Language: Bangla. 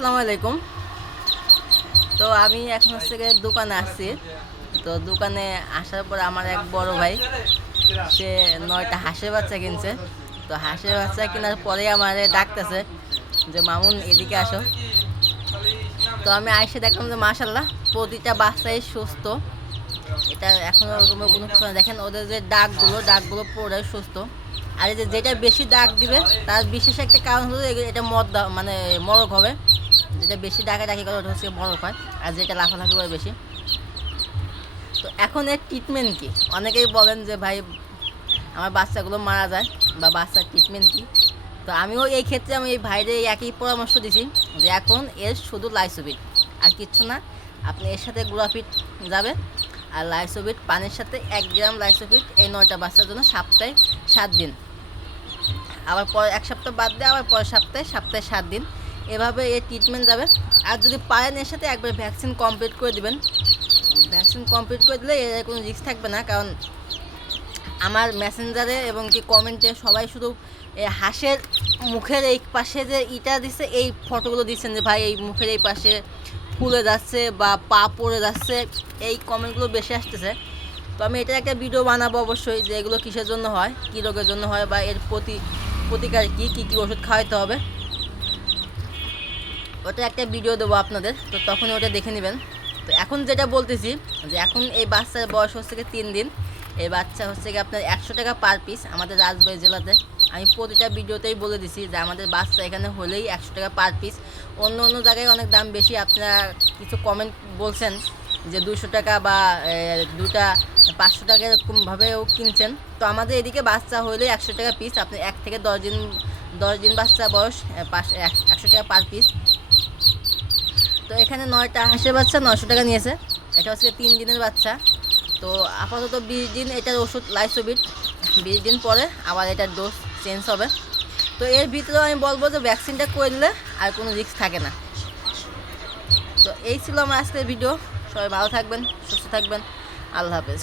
আসসালামু আলাইকুম। তো আমি এখন হচ্ছে গিয়ে দোকানে আসছি। তো দোকানে আসার পর আমার এক বড় ভাই সে 9টা হাঁসের বাচ্চা কিনছে। তো হাঁসের বাচ্চা কেনার পরে আমার ডাকতেছে যে মামুন এদিকে আসো। তো আমি আইসে দেখলাম যে মাশাল্লাহ প্রতিটা বাচ্চাই সুস্থ। এটা এখনো ওরকম কোনো কিছু না। দেখেন ওদের যে ডাকগুলো পুরো সুস্থ। আর এই যে যেটা বেশি ডাক দিবে তার বিশেষ একটা কারণ হলো এটা মানে মরক হবে। যেটা বেশি ডাকাডাকি করে ওটা হচ্ছে মরক হয়, আর যেটা লাফালাফি করে বেশি। তো এখন এর ট্রিটমেন্ট কি? অনেকেই বলেন যে ভাই আমার বাচ্চাগুলো মারা যায় বা বাচ্চার ট্রিটমেন্ট কি। তো আমিও এই ক্ষেত্রে আমি এই ভাইদের একই পরামর্শ দিছি যে এখন এর শুধু লাইসোবিট আর কিচ্ছু না। আপনি এর সাথে গ্লোফিট যাবে, আর লাইসোবিট পানির সাথে 1 গ্রাম লাইসোবিট এই 9টা বাচ্চার জন্য সপ্তাহে 7 দিন, আবার পরে 1 সপ্তাহ বাদ দিয়ে আবার পরের সপ্তাহে 7 দিন, এভাবে এর ট্রিটমেন্ট যাবে। আর যদি পারেন এর সাথে একবার ভ্যাকসিন কমপ্লিট করে দিবেন। ভ্যাকসিন কমপ্লিট করে দিলে এর কোনো রিস্ক থাকবে না। কারণ আমার মেসেঞ্জারে এবং কি কমেন্টে সবাই শুধু হাঁসের মুখের এই পাশে যে ইটা দিচ্ছে এই ফটোগুলো দিচ্ছেন যে ভাই এই মুখের এই পাশে ফুলে যাচ্ছে বা পা পড়ে যাচ্ছে, এই কমেন্টগুলো বেশি আসতেছে। তো আমি এটা একটা ভিডিও বানাবো অবশ্যই যে এগুলো কিসের জন্য হয়, কী রোগের জন্য হয়, বা এর প্রতিকার কী কী ওষুধ খাওয়াইতে হবে, ওটা একটা ভিডিও দেবো আপনাদের। তো তখন ওটা দেখে নেবেন। তো এখন যেটা বলতেছি যে এখন এই বাচ্চার বয়স হচ্ছে কি 3 দিন। এই বাচ্চা হচ্ছে কি আপনার 100 টাকা পার পিস আমাদের রাজবাড়ী জেলাতে। আমি প্রতিটা ভিডিওতেই বলে দিছি যে আমাদের বাচ্চা এখানে হলেই 100 টাকা পার পিস। অন্য জায়গায় অনেক দাম বেশি। আপনারা কিছু কমেন্ট বলছেন যে 200 টাকা বা দুটা 500 টাকা এরকমভাবেও কিনছেন। তো আমাদের এদিকে বাচ্চা হলেই 100 টাকা পিস। আপনি 1 থেকে 10 দিন বাচ্চা বয়স 100 টাকা পার পিস। তো এখানে 9টা হাঁসের বাচ্চা 900 টাকা নিয়েছে। এটা হচ্ছে 3 দিনের বাচ্চা। তো আপাতত 20 দিন এটার ওষুধ লাইসোবিট, 20 দিন পরে আবার এটার ডোজ চেঞ্জ হবে। তো এর ভিতরেও আমি বলবো যে ভ্যাকসিনটা করে নিলে আর কোনো রিস্ক থাকে না। তো এই ছিল আমার আজকের ভিডিও। সবাই ভালো থাকবেন, সুস্থ থাকবেন। আল্লাহ হাফেজ।